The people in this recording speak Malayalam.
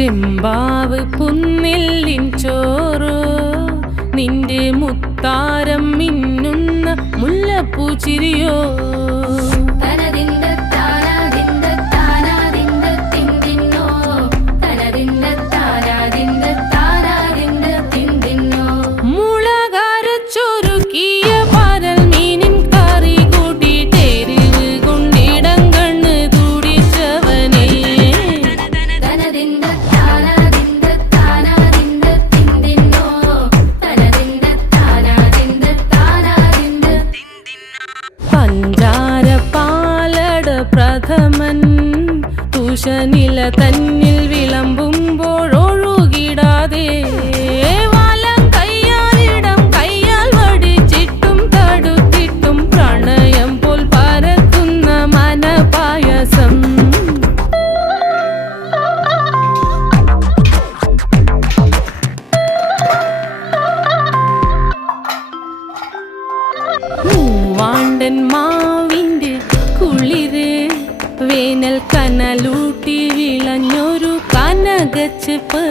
ചെമ്പാവ് പുന്നെല്ലിൻ ചോറോ നിന്റെ മുത്താരം മിന്നുന്ന മുല്ലപ്പൂച്ചിരിയോ പ്രഥമൻ തുഷനില തന്നിൽ വിളമ്പുമ്പോഴൊഴുകിടാതെ വലം കയ്യാലിടം കയ്യാൽ വടിച്ചിട്ടും തടുത്തിട്ടും പ്രണയം പോൽ പരക്കുന്ന മനപായസം മൂവാണ്ടൻ മാവിൻ്റെ കുളിര് വേനൽ കനലൂട്ടി വിളഞ്ഞൊരു കനകച്ചെപ്പ്